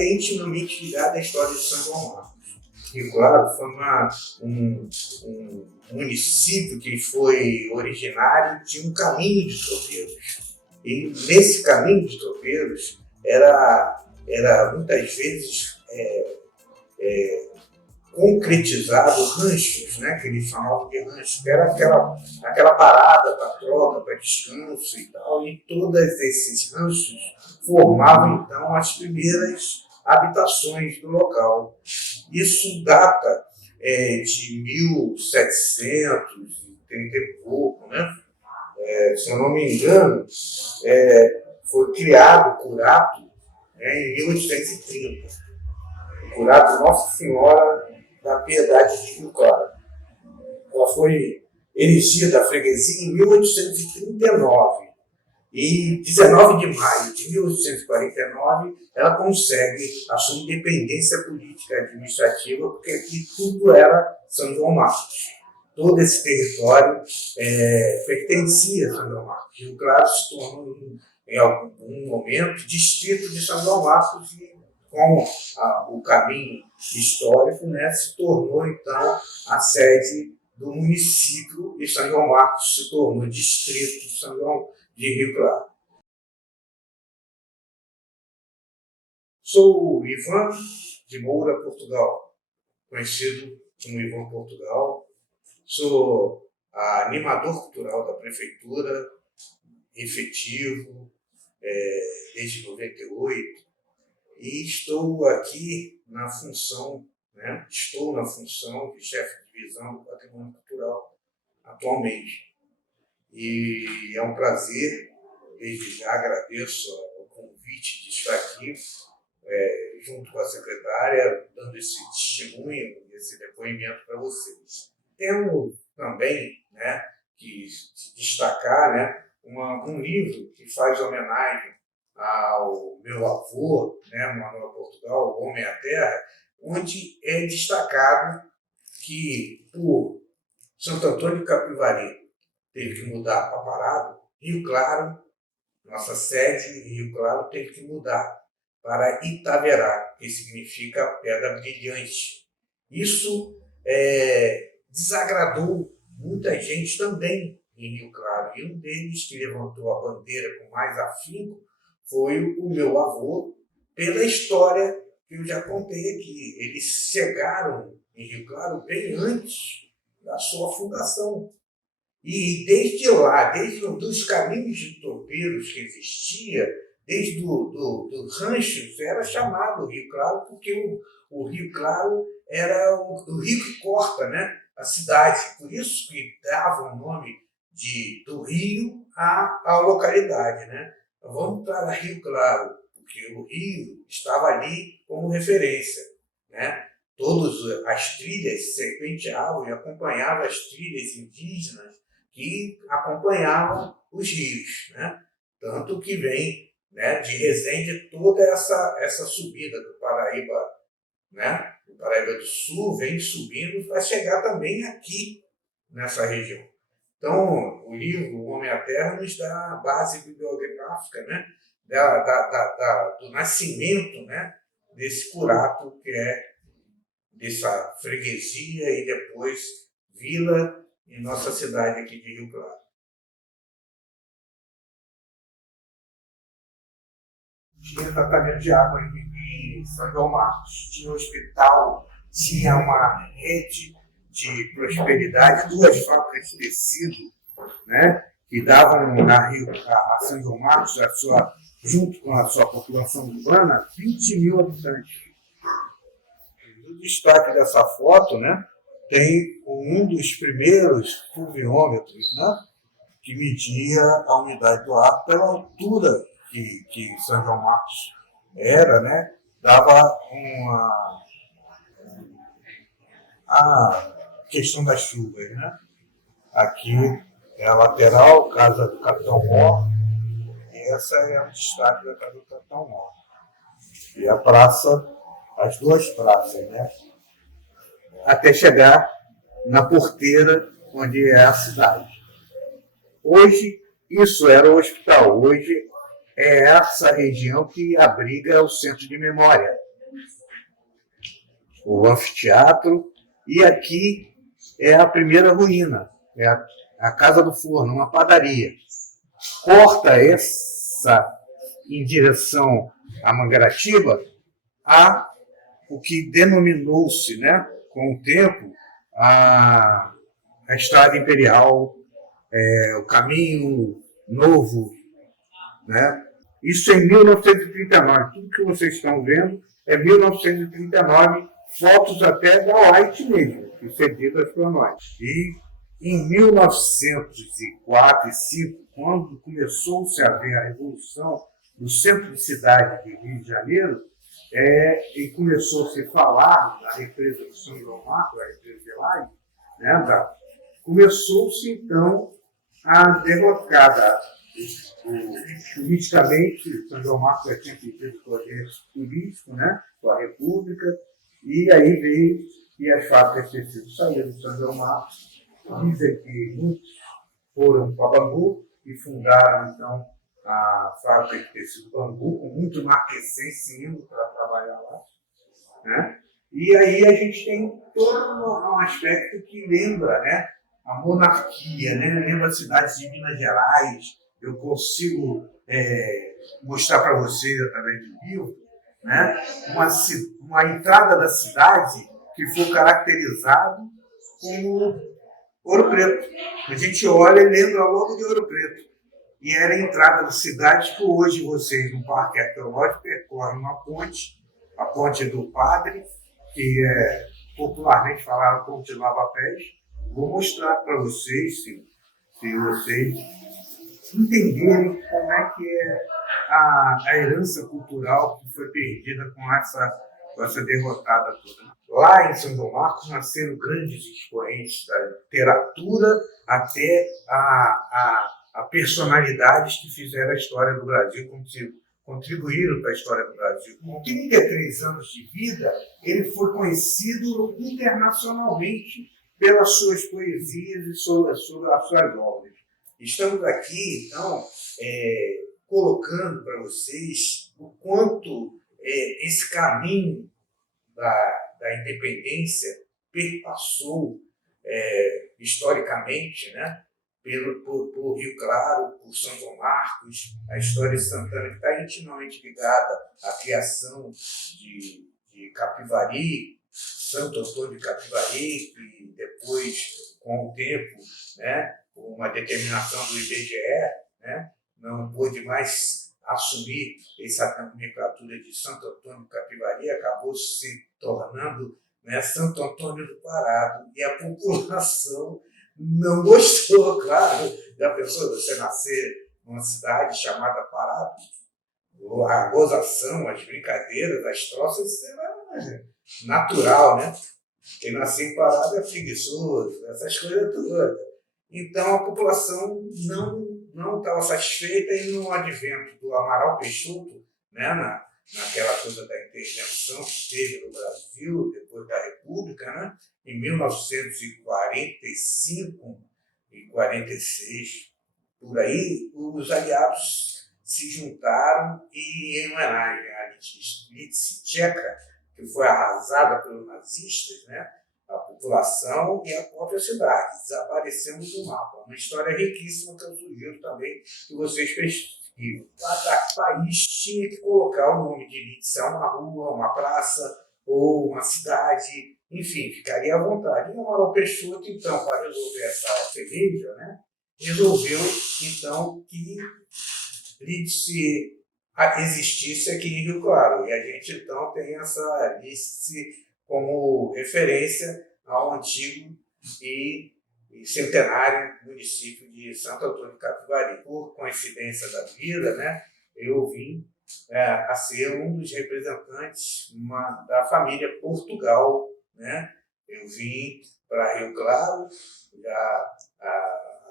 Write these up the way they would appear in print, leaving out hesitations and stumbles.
é intimamente ligada à história de São João Marcos. Rio Claro foi um município que foi originário de um caminho de tropeiros. E nesse caminho de tropeiros era muitas vezes concretizado ranchos, né, que eles chamavam de ranchos, que era aquela parada para troca, para descanso e tal, e todos esses ranchos formavam então as primeiras habitações do local. Isso data de 1730 e pouco, né? Se eu não me engano, foi criado o curato, em 1830. O curato Nossa Senhora da Piedade de Rio Claro. Ela foi erigida a freguesia em 1839. E 19 de maio de 1849, ela consegue a sua independência política e administrativa, porque aqui tudo era São João Marcos. Todo esse território pertencia a São João Marcos. Rio Claro se tornou, em algum momento, distrito de São João Marcos, e com o caminho histórico, né, se tornou, então, a sede do município, e São João Marcos se tornou distrito de São João de Rio Claro. Sou o Ivan de Moura, Portugal, conhecido como Ivan Portugal. Sou animador cultural da prefeitura, efetivo, desde 98, e estou aqui na função, né, de chefe de divisão do patrimônio cultural atualmente. E é um prazer, desde já agradeço o convite de estar aqui, junto com a secretária, dando esse testemunho, esse depoimento para vocês. Temos também, né, que destacar, né, um livro que faz homenagem ao meu avô, né, Manuel Portugal, O Homem à Terra, onde é destacado que, por Santo Antônio de Capivari teve que mudar para Parado, Rio Claro, nossa sede em Rio Claro, teve que mudar para Itaverá, que significa pedra brilhante. Isso desagradou muita gente também em Rio Claro, e um deles que levantou a bandeira com mais afinco foi o meu avô, pela história que eu já contei aqui. Eles chegaram em Rio Claro bem antes da sua fundação. E desde lá, desde os caminhos de tropeiros que existia, desde do ranchos, era chamado Rio Claro, porque o Rio Claro era o rio que corta, né, a cidade. Por isso que dava o nome do rio à localidade, né? Então, vamos para Rio Claro, porque o rio estava ali como referência, né? Todas as trilhas serpenteavam e acompanhavam as trilhas indígenas que acompanhavam os rios, né? Tanto que vem, né, de Resende toda essa subida do Paraíba, né? O Paraíba do Sul vem subindo para chegar também aqui nessa região. Então, o livro O Homem à Terra nos dá a base bibliográfica, né, do nascimento, né, desse curato, que é dessa freguesia e depois vila em nossa cidade aqui de Rio Claro. Tinha tratamento de água em São João Marcos, tinha um hospital, tinha uma rede de prosperidade, 2 fábricas de tecido, né, que davam a São João Marcos, junto com a sua população urbana, 20 mil habitantes. O destaque dessa foto, né, tem um dos primeiros fulviômetros, né, que media a umidade do ar pela altura que São João Marcos era, né, dava a questão das chuvas, né? Aqui é a lateral, casa do Capitão Mor, e essa é o destaque da casa do Capitão Mor. E a praça, as 2 praças, né? Até chegar na porteira, onde é a cidade. Hoje, isso era o hospital. Hoje é essa região que abriga o centro de memória, o anfiteatro, e aqui é a primeira ruína, é a Casa do Forno, uma padaria. Corta essa em direção a Mangaratiba a o que denominou-se, né, com o tempo, a Estrada Imperial, o Caminho Novo, né? Isso em 1939. Tudo que vocês estão vendo é 1939, fotos até da White mesmo, cedidas para nós. E em 1904 e 1905, quando começou-se a ver a Revolução no centro de cidade de Rio de Janeiro, e começou-se a falar da represa do São João Marcos, a represa de Laje, né, começou-se então a derrocada. Politicamente, São João Marcos tinha pedido projeto político, né, com a República, e aí veio e as fábricas de tecido saíram de São João Marcos. Dizem que muitos foram para Bangu e fundaram então a fábrica de tecido Bangu, com muito marquecense indo para trabalhar lá, né? E aí a gente tem todo um aspecto que lembra, né, a monarquia, né? Lembra as cidades de Minas Gerais. Eu consigo mostrar para vocês através do livro, né, uma entrada da cidade que foi caracterizado como Ouro Preto. A gente olha e lembra logo de Ouro Preto. E era a entrada da cidade que hoje vocês, no Parque Arqueológico, percorrem uma ponte, a Ponte do Padre, que é popularmente falada Ponte de Lava-Pés. Vou mostrar para vocês, se vocês entenderem como é que é a herança cultural que foi perdida com essa derrotada toda. Lá em São João Marcos nasceram grandes expoentes da literatura até a personalidades que fizeram a história do Brasil, contribuíram para a história do Brasil. Com 33 anos de vida, ele foi conhecido internacionalmente pelas suas poesias e sobre as suas obras. Estamos aqui, então, colocando para vocês o quanto esse caminho da independência perpassou historicamente, né, por Rio Claro, por São João Marcos, a história de Santana, que está intimamente ligada à criação de Capivari, Santo Antônio de Capivari, que depois, com o tempo, né, por uma determinação do IBGE, né, não pôde mais assumir essa nomenclatura de Santo Antônio de Capivari, acabou se tornando, né, Santo Antônio do Parado, e a população não gostou, claro, da pessoa você nascer numa cidade chamada Parado. A gozação, as brincadeiras, as troças, isso era natural, né? Quem nasceu em Parado é preguiçoso, essas coisas todas. Então a população não estava satisfeita, e no advento do Amaral Peixoto, né, naquela coisa da intervenção que teve no Brasil depois da República, né, em 1945 e 46, por aí, os aliados se juntaram e, em homenagem à Lídice Tcheca, que foi arrasada pelos nazistas, né, a população e a própria cidade desaparecemos do mapa. Uma história riquíssima que eu sugiro também que vocês pesquisem. Cada país tinha que colocar o nome de Lídice, uma rua, uma praça ou uma cidade, enfim, ficaria à vontade. E o Amaral Peixoto, então, para resolver essa peleja, né, resolveu, então, que Lídice existisse aqui em Rio Claro. E a gente, então, tem essa Lídice como referência ao antigo e centenário município de Santo Antônio de Capivari. Por coincidência da vida, né, eu vim a ser um dos representantes da família Portugal, né? Eu vim para Rio Claro já há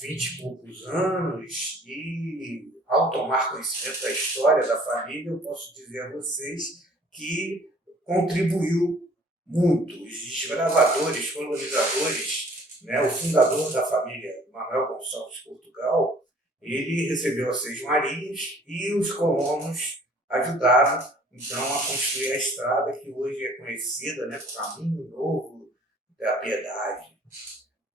20 e poucos anos, e ao tomar conhecimento da história da família, eu posso dizer a vocês que contribuiu muito. Os desbravadores, colonizadores, né, o fundador da família, Manuel Gonçalves Portugal, ele recebeu as 6 marinhas e os colonos ajudaram então a construir a estrada que hoje é conhecida, né, o Caminho Novo da Piedade,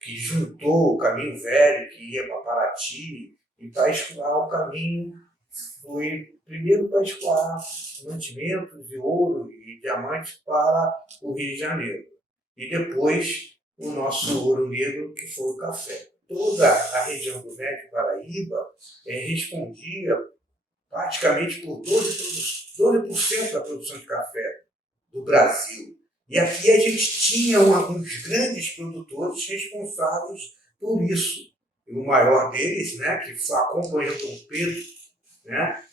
que juntou o caminho velho que ia para Paraty e para escoar o caminho foi primeiro para escoar mantimentos e ouro e diamantes para o Rio de Janeiro. E depois o nosso ouro negro, que foi o café. Toda a região do Médio Paraíba respondia praticamente por 12% da produção de café do Brasil. E aqui a gente tinha alguns grandes produtores responsáveis por isso. E o maior deles, né, que acompanhou Dom Pedro, né,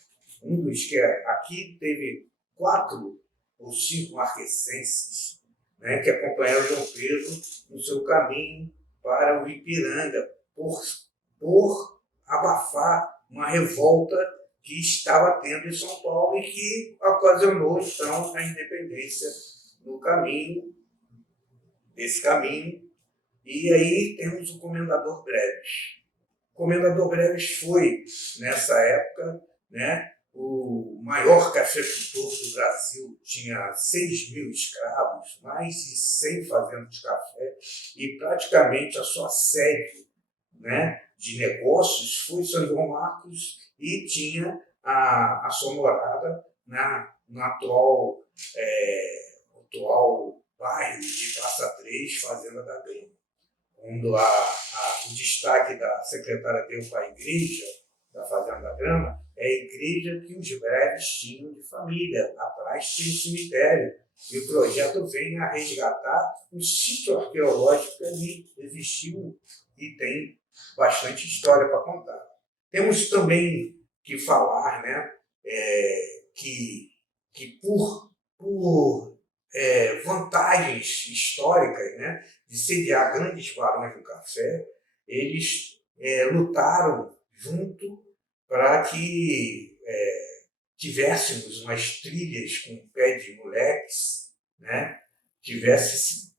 um dos que aqui teve 4 ou 5 marquesenses, né, que acompanharam Dom Pedro no seu caminho para o Ipiranga, por abafar uma revolta que estava tendo em São Paulo e que ocasionou, então, a independência no caminho, desse caminho. E aí temos o Comendador Breves. O Comendador Breves foi, nessa época, né, o maior cafeicultor do Brasil, tinha 6.000 escravos, mais de 100 fazendas de café, e praticamente a sua sede, né, de negócios foi São João Marcos e tinha a sua morada no atual bairro de Praça 3, Fazenda da Grama. Quando o destaque da secretária deu para a igreja da Fazenda da Grama, é a igreja que os breves tinham de família. Atrás tem um cemitério. E o projeto vem a resgatar um sítio arqueológico que ali existiu e tem bastante história para contar. Temos também que falar, né, que por vantagens históricas, né, de sediar grandes barões do café, eles lutaram junto para que tivéssemos umas trilhas com pé de moleques, né, tivesse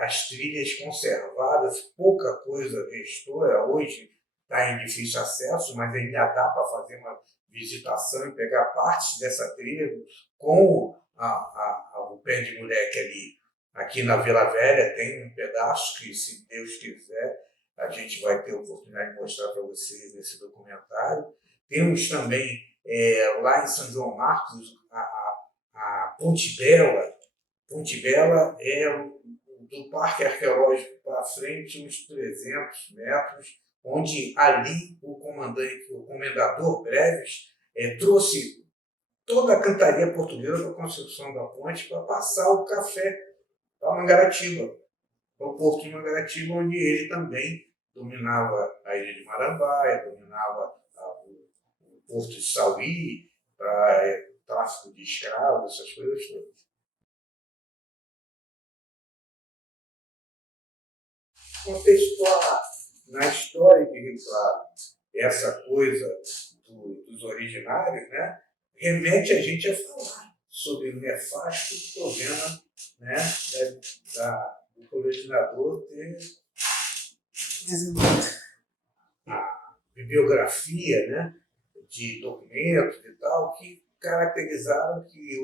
as trilhas conservadas, pouca coisa restou, hoje está em difícil acesso, mas ainda dá para fazer uma visitação e pegar partes dessa trilha com o pé de moleque ali. Aqui na Vila Velha tem um pedaço que, se Deus quiser, a gente vai ter a oportunidade de mostrar para vocês nesse documentário. Temos também, lá em São João Marcos, a Ponte Bela. Ponte Bela do Parque Arqueológico para frente, uns 300 metros, onde ali o comendador Breves trouxe toda a cantaria portuguesa da construção da ponte para passar o café para Mangaratiba, para o porto de Mangaratiba, onde ele também dominava a ilha de Marambaia, dominava o porto de Sauí, para tráfico de escravos, essas coisas todas. Contextuar na história de Rio Claro essa coisa dos originários, né, remete a gente a falar sobre o nefasto problema, né, do colecionador ter a bibliografia, né, de documentos e tal, que caracterizaram que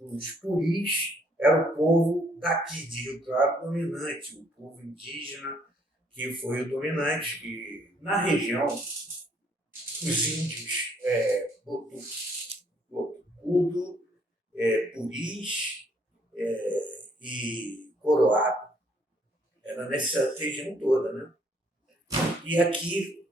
os puris eram o povo daqui de Rio Claro dominante, o povo indígena que foi o dominante, que na região os índios Botucudo, Puris e Coroado. Era nessa região toda, né? E aqui,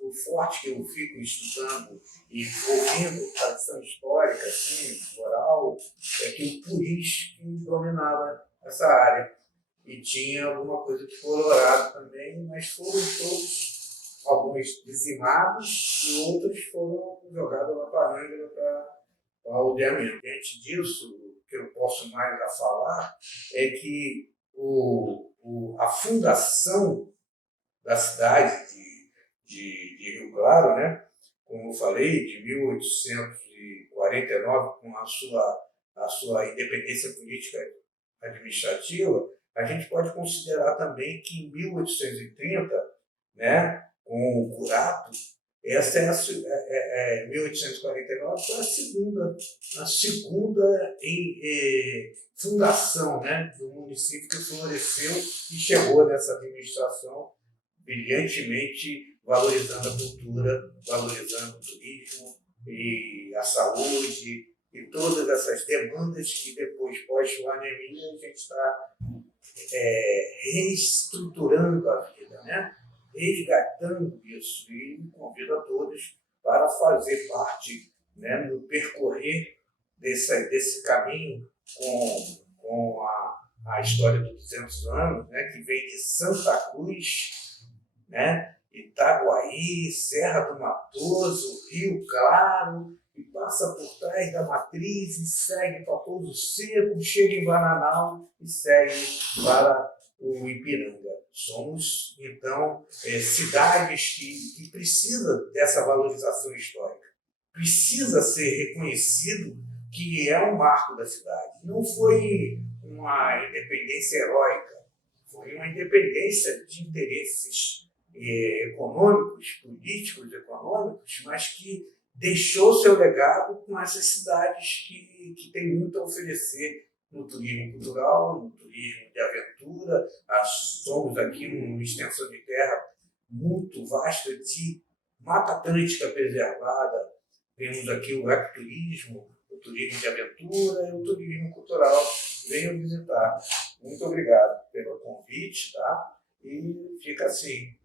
o forte que eu fico estudando e ouvindo tradição histórica, assim, oral, é que o Puris que dominava essa área. E tinha alguma coisa de Colorado também, mas foram todos, alguns dizimados e outros foram jogados na paranga para aldeamento. Diante disso, o que eu posso mais a falar é que a fundação da cidade de Rio Claro, né, como eu falei, de 1849, com a sua independência política administrativa, a gente pode considerar também que em 1830, né, com o Curato, essa é 1849 foi a segunda fundação, né, do município que floresceu e chegou nessa administração brilhantemente valorizando a cultura, valorizando o turismo e a saúde e todas essas demandas que depois, pós-pandemia, a gente está reestruturando a vida, né? Resgatando isso, e convido a todos para fazer parte, né, no percorrer desse caminho com a história dos 200 anos, né, que vem de Santa Cruz, né, Itaguaí, Serra do Matoso, Rio Claro, e passa por trás da Matriz e segue para Pouso Seco, chega em Bananal e segue para o Ipiranga. Somos, então, cidades que precisam dessa valorização histórica. Precisa ser reconhecido que é um marco da cidade. Não foi uma independência heróica, foi uma independência de interesses econômicos, políticos, econômicos, mas que deixou seu legado com essas cidades que têm muito a oferecer no turismo cultural, no turismo de aventura. Somos aqui numa extensão de terra muito vasta de Mata Atlântica preservada. Temos aqui o ecoturismo, o turismo de aventura e o turismo cultural. Venham visitar. Muito obrigado pelo convite, tá? E fica assim.